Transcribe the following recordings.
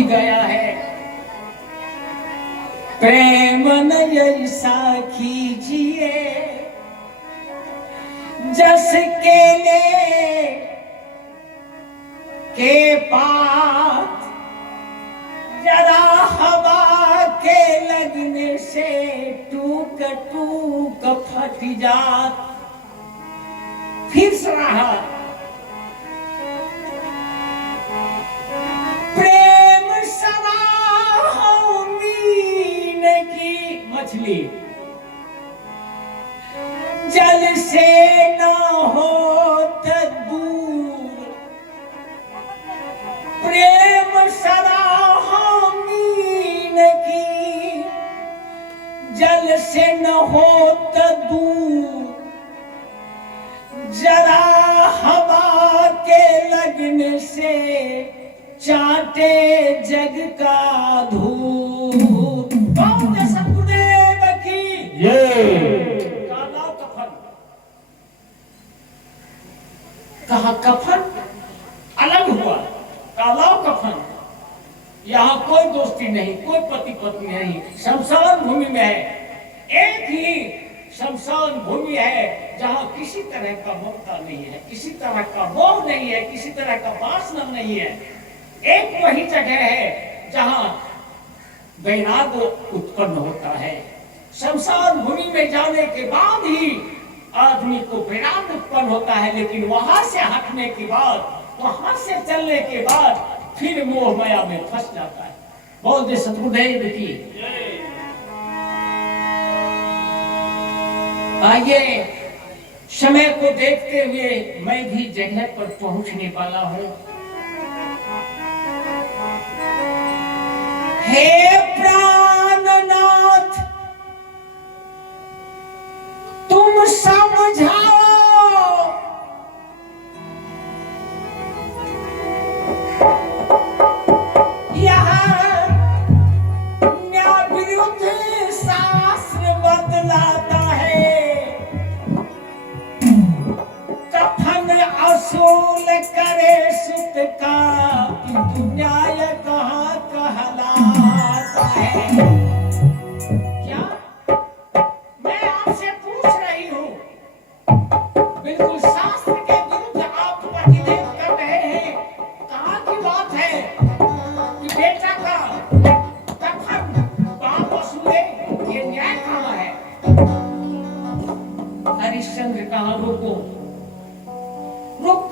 भी गया है। प्रेम न ऐसा कीजिए जस केले के पात, जरा हवा के लगने से टूक टूक फट जात। फिर सराहा, प्रेम सराहा मीन की मछली, जल से न होत दूर। प्रेम सराहा मीन की, जल से न होत दूर। जरा हवा के लगने से चाटे जग का धूल। सतगुरुदेव की काला कफन। कहा कफन अलग हुआ, काला कफन। यहाँ कोई दोस्ती नहीं, कोई पति पत्नी नहीं, शमशान भूमि में है। एक ही शमशान भूमि है जहाँ किसी तरह का ममता नहीं है, किसी तरह का मोह नहीं है, किसी तरह का वासना नहीं है। एक वही जगह है जहाँ वैराग उत्पन्न होता है। शमशान भूमि में जाने के बाद ही आदमी को वैराग उत्पन्न होता है, लेकिन वहां से हटने के बाद, वहां से चलने के बाद फिर मोह माया में फंस जाता है। बोल दे सतगुरुदेव की। आइए, समय को देखते हुए मैं भी जगह पर पहुंचने वाला हूं। हे प्राणनाथ, तुम समझाओ यहाँ न्याय विरुद्ध शास्त्र बदलाता है। कफन असूल करे सुत का, किंतु न्याय कहाँ कहलाता है। क्या मैं आपसे पूछ रही हूँ, बिल्कुल शास्त्र के विरुद्ध आप प्रतिदेव कर रहे हैं। कहाँ की बात है कि बेटा का कफन बाप वसूले, ये न्याय कहाँ है। हरिश्चंद्र कहाँ, रुको रुक।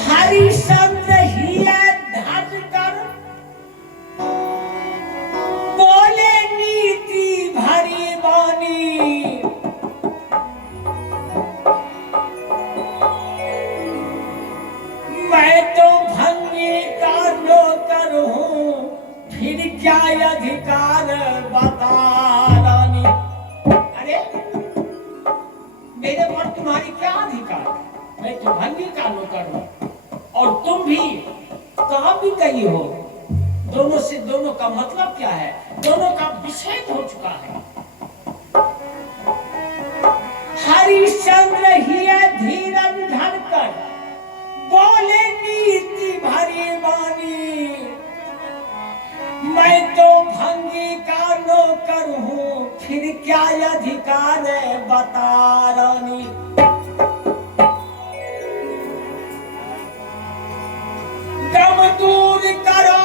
हरिश्चंद्र ही धज कर बोले नीति भरी बानी। मैं तो भंगी का नौकर हूँ, फिर क्या अधिकार बता रानी। अरे मेरे पर तुम्हारी क्या अधिकार, मैं तो भंगी का नौकर हूँ और तुम भी कहाँ भी गई हो। दोनों से दोनों का मतलब क्या है, दोनों का विच्छेद हो चुका है। हरिश्चंद्र ही धीरज धरकर बोले नीति भरी वाणी। मैं तो भंगी का नौकर हूँ, फिर क्या अधिकार बता रानी। गम दूर करो,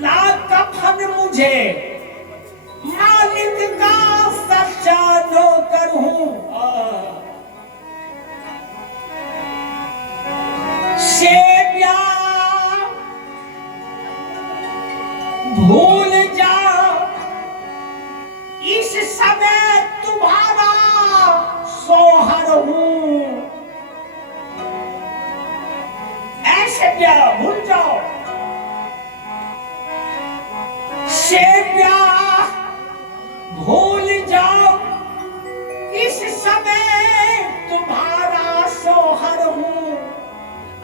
ला कफन मुझे, मालिक का सच्चा नौकर हूँ। सेव्या भूल जाओ, इस समय तुम्हारा सोहर हूँ। ऐसे क्या भूल जाओ। सेव्या भूल जाओ, इस समय तुम्हारा सोहर हूँ।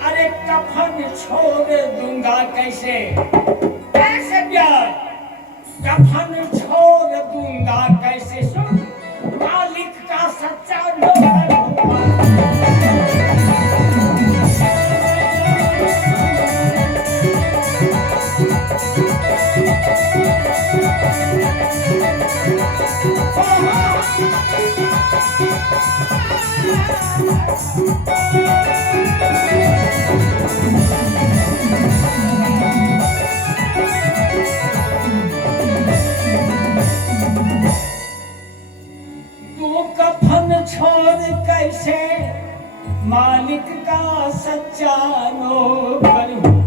अरे कफन छोड़ दूंगा कैसे, ऐसे क्या कफन छोड़ दूंगा कैसे। सुन, मालिक का सच्चा नौकर हूँ। तू कफन छोड़ कैसे मालिक का सच्चा नौकर हूँ।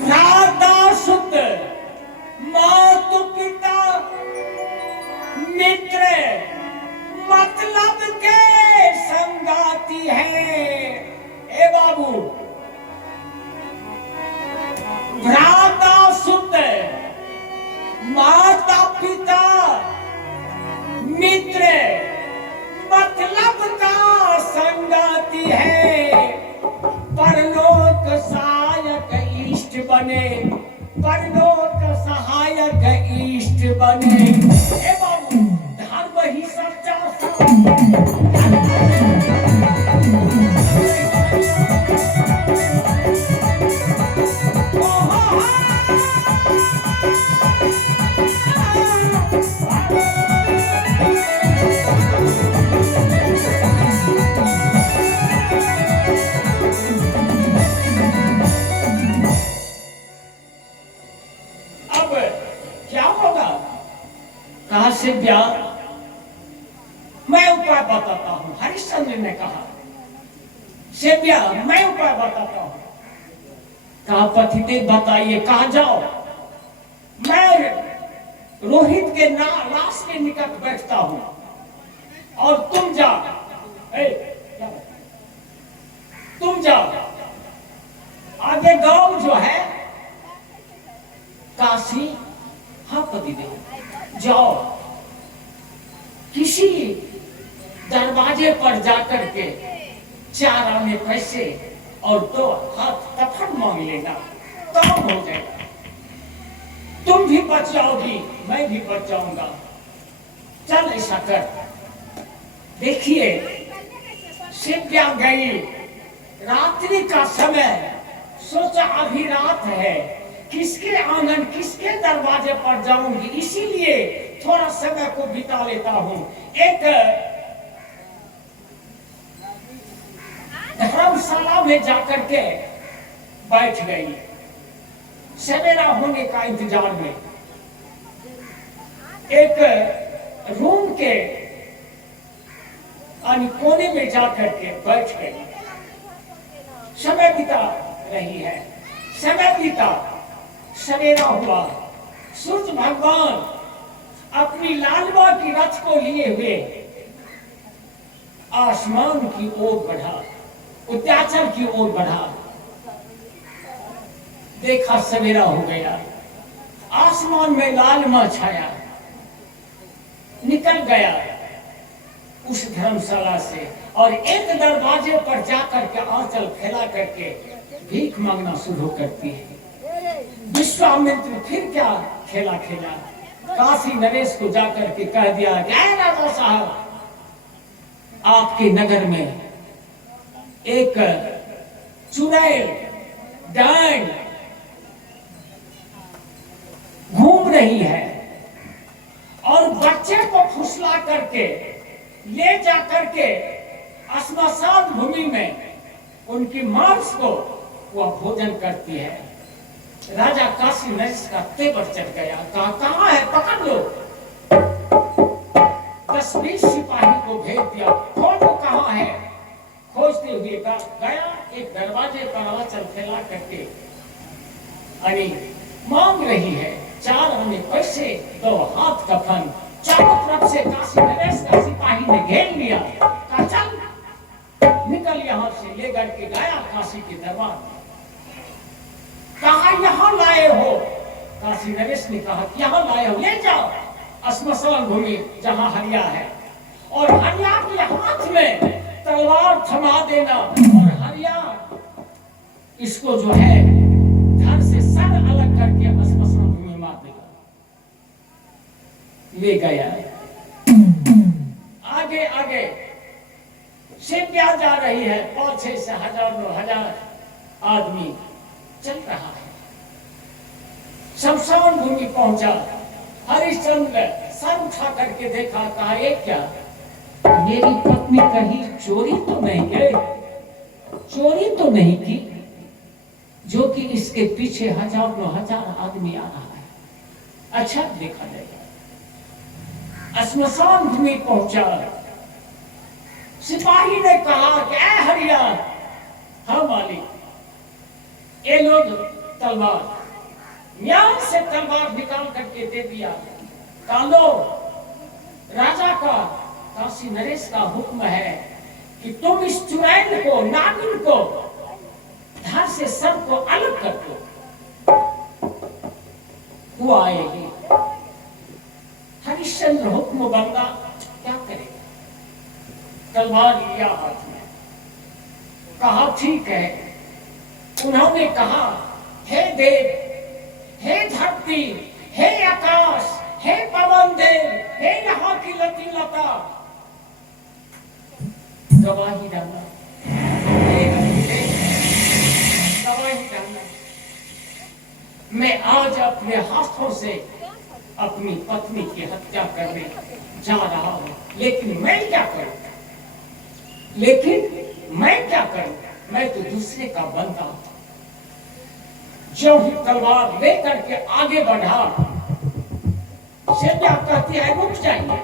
भ्राता सुत मातु पिता मित्र मतलब के संगाती है। ए बाबू, भ्राता सुत माता पिता मित्र मतलब का संगाती है। परलोक सहायक इष्ट बने, परलोक सहायक इष्ट बने। ए बाबू, धर्म ही सच्चा कहा से ब्याह मैं उपाय बताता हूं। हरिश्चंद्र ने कहा से ब्याह मैं उपाय बताता हूं। कहा पतिदेव बताइए, कहा जाओ। मैं रोहित के लाश के निकट बैठता हूं और तुम जाओ, तुम जाओ आगे गांव जो है काशी। हाँ पतिदेव, जाओ किसी दरवाजे पर जाकर के 4 आने पैसे और 2 हाथ कफन मांग लेना, काम हो जाएगा। तुम भी बच जाओगी, मैं भी बच जाऊंगा। चल ऐसा कर। देखिए शिव्या गई, रात्रि का समय, सोचा अभी रात है, किसके आंगन किसके दरवाजे पर जाऊंगी, इसीलिए थोड़ा समय को बिता लेता हूं। एक धर्मशाला में जाकर के बैठ गई, सवेरा होने का इंतजार में। एक रूम के कोने में जाकर के बैठ गई, समय बिता रही है। समय बीता, सवेरा हुआ, सूर्य भगवान अपनी लालवा की रथ को लिए हुए आसमान की ओर बढ़ा, उत्याचल की ओर बढ़ा। देखा सवेरा हो गया, आसमान में लालमा छाया। निकल गया उस धर्मशाला से और एक दरवाजे पर जाकर के आंचल फैला करके भीख मांगना शुरू करती है। विश्वामित्र फिर क्या खेला खेला, काशी नरेश को जाकर के कह दिया, राजा साहब आपके नगर में एक चुड़ैल डायन घूम रही है और बच्चे को फुसला करके ले जाकर के श्मशान भूमि में उनकी मांस को वह भोजन करती है। राजा काशी नरेश का तेवर चढ़ गया, कहा कहां है, पकड़ लो। 10-20 सिपाही को भेज दिया, खोजो कहां है। खोजते हुए गया, एक दरवाजे पर आंचल फैला करके अरे मांग रही है 4 आने पैसे, 2 हाथ कफन। चारों तरफ से काशी नरेश का सिपाही ने घेर लिया, कहा चल निकल यहां से। ले करके गया काशी के दरबार। कहा यहां लाए हो? काशी नरेश ने कहा यहां लाए हो, ले जाओ श्मशान भूमि जहां हरिया है, और हरिया के हाथ में तलवार थमा देना, और हरिया इसको जो है धड़ से सर अलग करके श्मशान भूमि मार देगा। ले गया, आगे आगे शिव्या जा रही है, 500 से 1000 आदमी चल रहा है। शमशान भूमि पहुंचा, हरिश्चंद्र सर उठा करके देखा, कहा ये क्या, मेरी पत्नी कहीं चोरी तो नहीं गई, चोरी तो नहीं की, जो कि इसके पीछे हजारों हजार आदमी आ रहा है। अच्छा देखा जाएगा। श्मशान भूमि पहुंचा, सिपाही ने कहा कि ऐ हरिया, हाँ मालिक, ये लोग तलवार, न्याय से तलवार निकाल करके दे दिया। कालो, राजा का, काशी नरेश का हुक्म है कि तुम इस चुड़ैल को, नागिन को धड़ से सर को अलग कर दो। वो आएगी। हरिश्चंद्र हुक्म बंदा क्या करेगा, तलवार लिया हाथ में, कहा ठीक है। उन्होंने कहा, हे देव, हे धरती, हे आकाश, हे पवन देव, हे यहाँ की लती लता, गवाही डालना, गवाही डालना, मैं आज अपने हाथों से अपनी पत्नी की हत्या करने जा रहा हूं, लेकिन मैं क्या करूं, मैं तो दूसरे का बंदा हूं। जो ही तलवार लेकर के आगे बढ़ा, सेव्या कहती है रुक जाइए,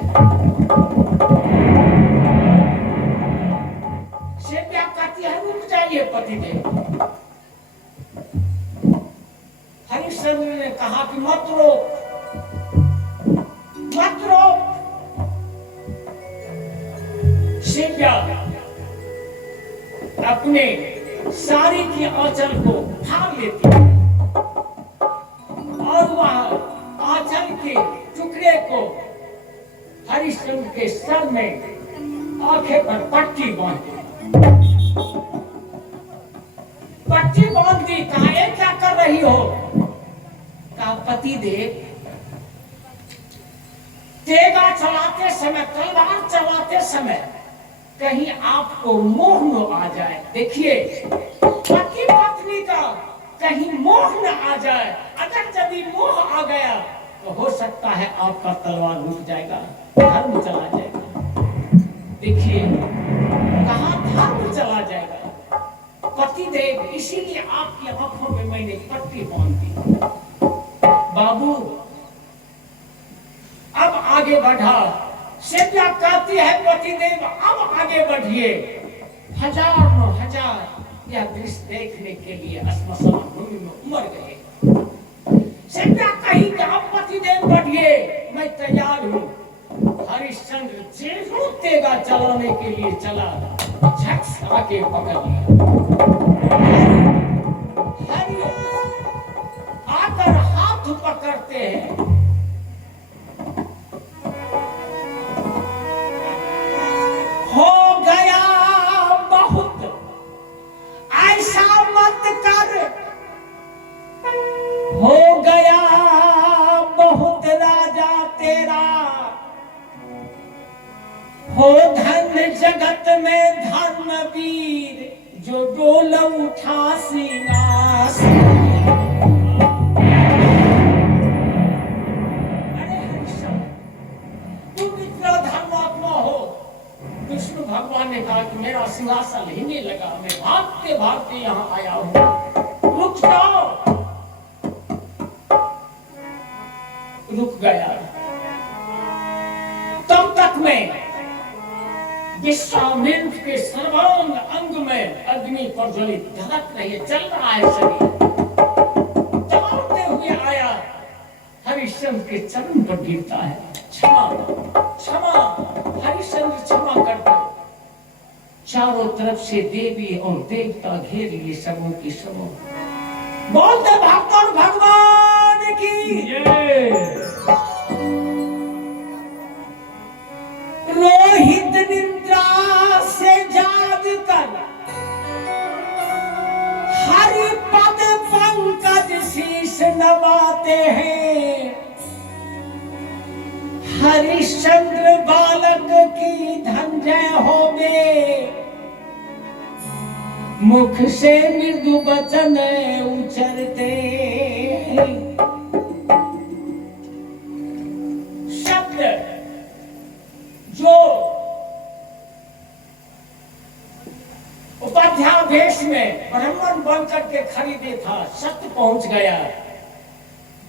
सेव्या कहती है रुक जाइए पतिदेव। हरिश्चंद्र ने कहा कि मत रोक, मत रोक। सेव्या अपने साड़ी की आंचल को फाड़ लेती और वह आंचल के टुकड़े को हरिश्चंद्र के सर में आंखें पर पट्टी बांध दी, पट्टी बांध दी। कहा ये क्या कर रही हो, कहा पति देव, तेगा चलाते समय, तलवार चलाते समय कहीं आपको मोह न आ जाए। देखिए, पति पत्नी का कहीं मोह न आ जाए, अगर यदि मोह आ गया तो हो सकता है आपका तलवार रुक जाएगा, धर्म चला जाएगा। देखिए, कहाँ धर्म चला जाएगा। पतिदेव, इसीलिए आपकी आंखों में मैंने पट्टी बांध दी। बाबू अब आगे बढ़ा। सेव्या कहती है पतिदेव अब आगे बढ़िए। हजारों हजार यह दृश्य देखने के लिए श्मशान भूमि में उमड़ गए। सेव्या कही कि अब पतिदेव बढ़िए, मैं तैयार हूँ। हरिश्चंद्र जेहू तेगा चलाने के लिए चला, झट से आके पकड़ लिया। हरि आकर हाथ पकड़ते हैं, हो गया बहुत, ऐसा मत कर, हो गया बहुत राजा तेरा, हो धन जगत में धर्मवीर, जो डोल उठा सिंहासन। अरे हरिश्चंद्र, तुम इतना धर्मात्मा हो। विष्णु भगवान ने कहा कि मेरा सिंहासन हिलने लगा, मैं भागते भागते यहाँ आया हूँ, रुक जाओ। रुक गया। तब तक में विश्वामित्र के सर्वांग अंग में अग्नि प्रज्वलित धड़क रही है, चल रहा है शरीर। दौड़ते हुए आया, हरिश्चंद्र के चरण पर गिरता है, क्षमा क्षमा। हरिश्चंद्र क्षमा कर दो। चारों तरफ से देवी और देवता घेर लिए, सबों की सबों बोलते भक्तों भगवान की रोहित निद्रा से जाग कर हरि पद पंकज शीश नवाते हैं। हरिश्चंद्र बालक की धंजय होवे, मुख से मृदु वचन उचरते। था सत्य पहुंच गया,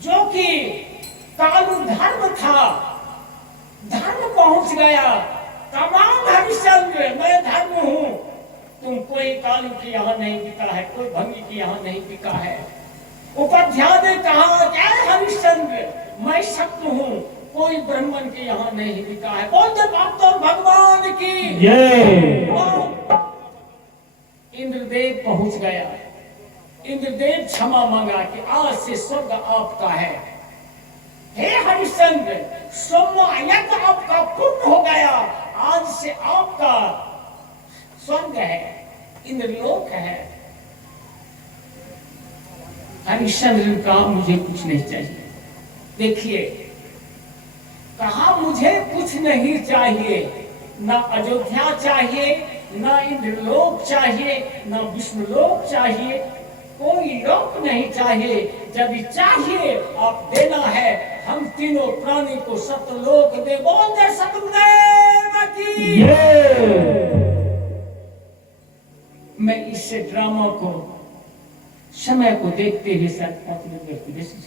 जो कि काल धर्म था धर्म पहुंच गया। तमाम हरिश्चंद्र मैं धर्म हूं, तुम कोई कालू के यहाँ नहीं बिका है, कोई भंगी के यहाँ नहीं बिका है। उपाध्याय ने कहा क्या हरिश्चंद्र मैं सत्य हूं, कोई ब्राह्मण के यहाँ नहीं बिका है। बोलते भक्त और भगवान की जय। इंद्रदेव पहुंच गया, इंद्रदेव क्षमा मांगा कि आज से स्वर्ग आपका है। हे हरिश्चंद्र सोमयज्ञ आपका पूर्ण हो गया, आज से आपका स्वर्ग है, इंद्रलोक है। हरिश्चंद्र ने कहा मुझे कुछ नहीं चाहिए। देखिए कहा मुझे कुछ नहीं चाहिए, ना अयोध्या चाहिए, ना इंद्रलोक चाहिए, ना विष्णुलोक चाहिए, कोई लोक नहीं चाहिए। यदि चाहिए आप देना है, हम तीनों प्राणी को सतलोक दे। बोल दे सतगुरुदेव की। मैं इससे ड्रामा को समय को देखते हुए शायद 5 मिनट बेसी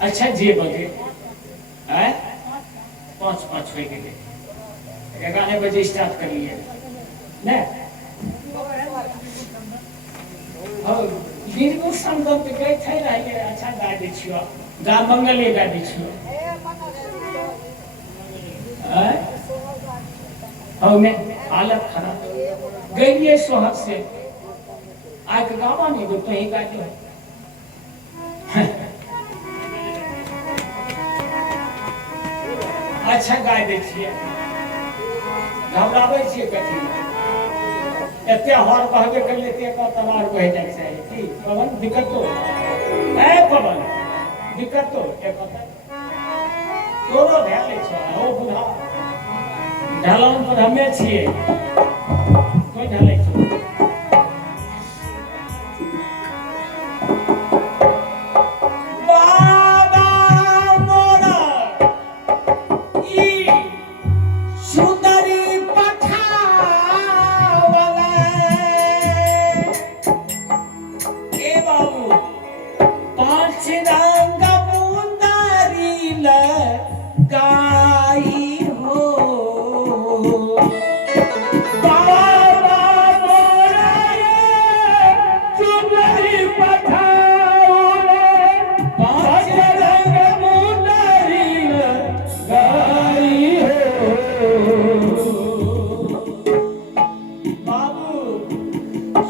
अच्छा जी बजे 5 हो गए, 11 बजे स्टार्ट कर लिए ना। बिल्कुल संगम पे गए थे रहिए। अच्छा गाय दै छियो, गा मंगले गाय दै छियो। में हालत खराब गई सोहर से आके गावा नहीं दो तो ही गाय दो। अच्छा गाय दै छियै, घबराबै छियै कथी एते हर कहबे कर लेते का तवार बह जाए चाहिए की पवन दिक्कतो है, पवन दिक्कतो एक तोरो ध्यान ले छ हो बुढ़ा ढलान पर हमे छियै कोई ढलै छ।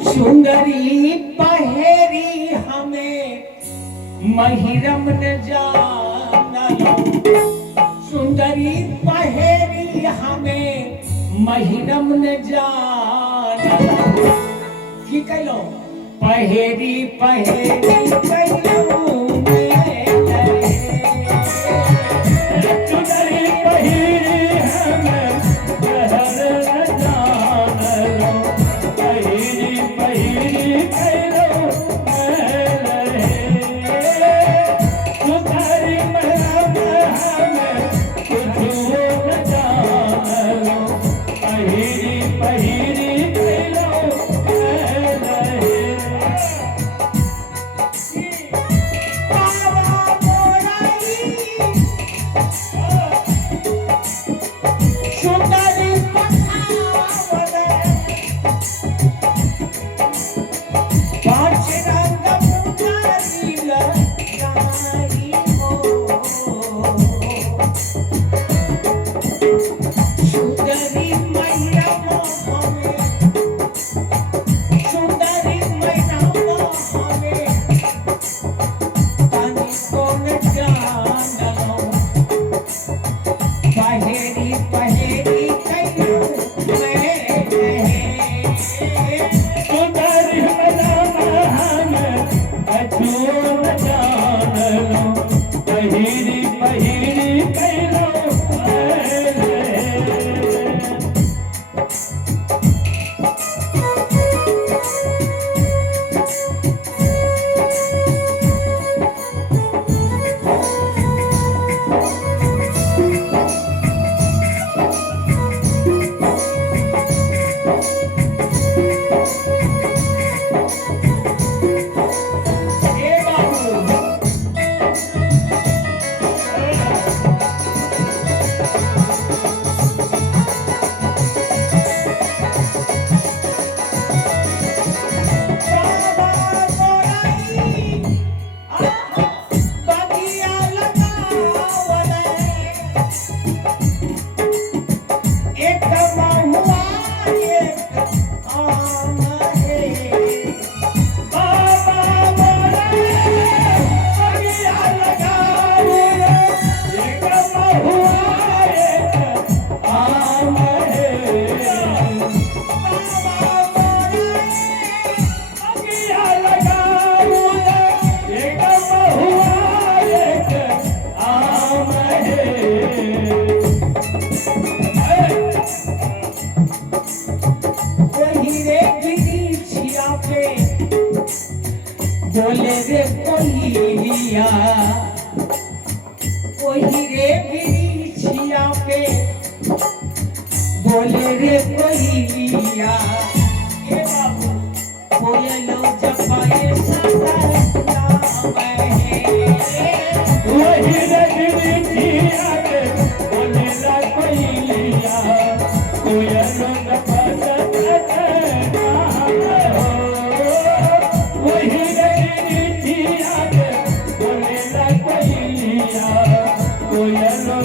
सुंदरी पहेरी हमें महिरम न जानलो, सुंदरी पहेरी हमें महिरम न जानलो। की कहियो पहेरी पहेरी कहियो रे बिरिछिया पे बोले रे कोयलिया, वही रे बिरिछिया पे बोले रे कोयलिया। ए बाबू बोले लो जपाए सदा वही रे बिरिछिया पे बोले ला कोयलिया, कोयलो वही रे बिरिछिया पे बोले ला कोयलिया, कोयलो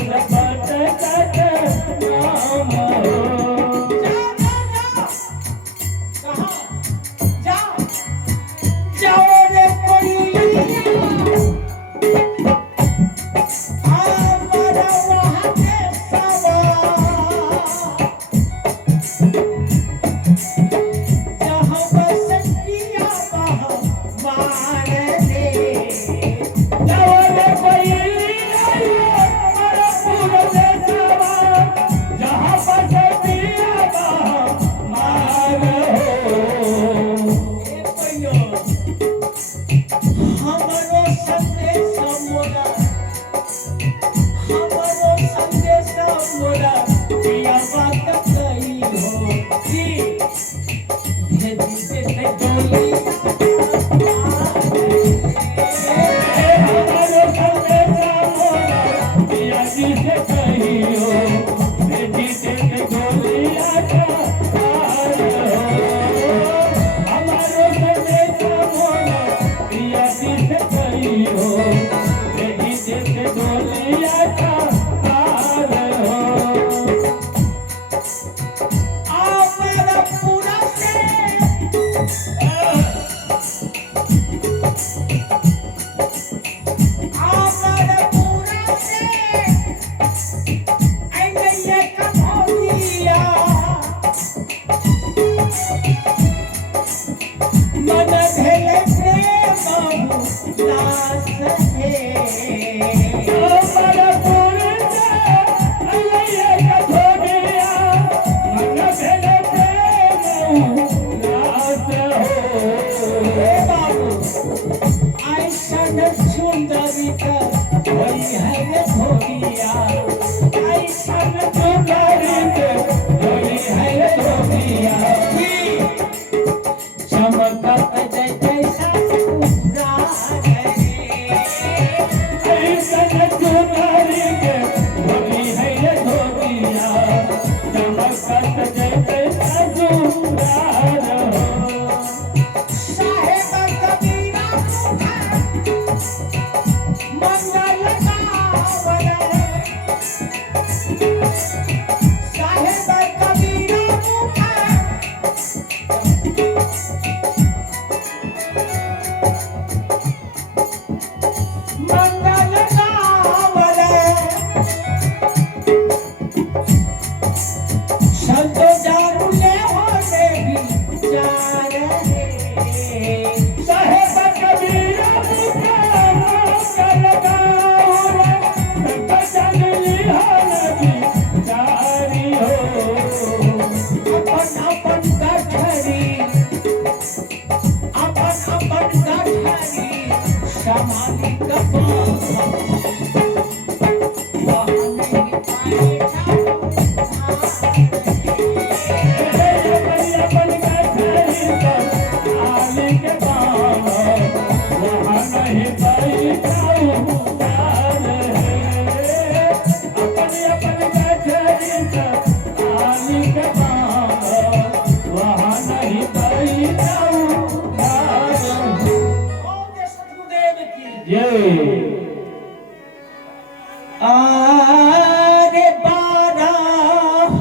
आरे बारह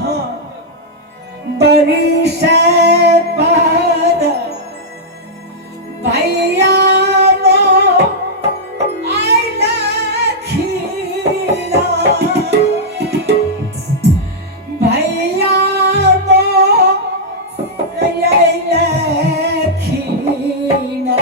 बरिस पर भैया मो आइला खीरा, भैया मो आइला खीरा।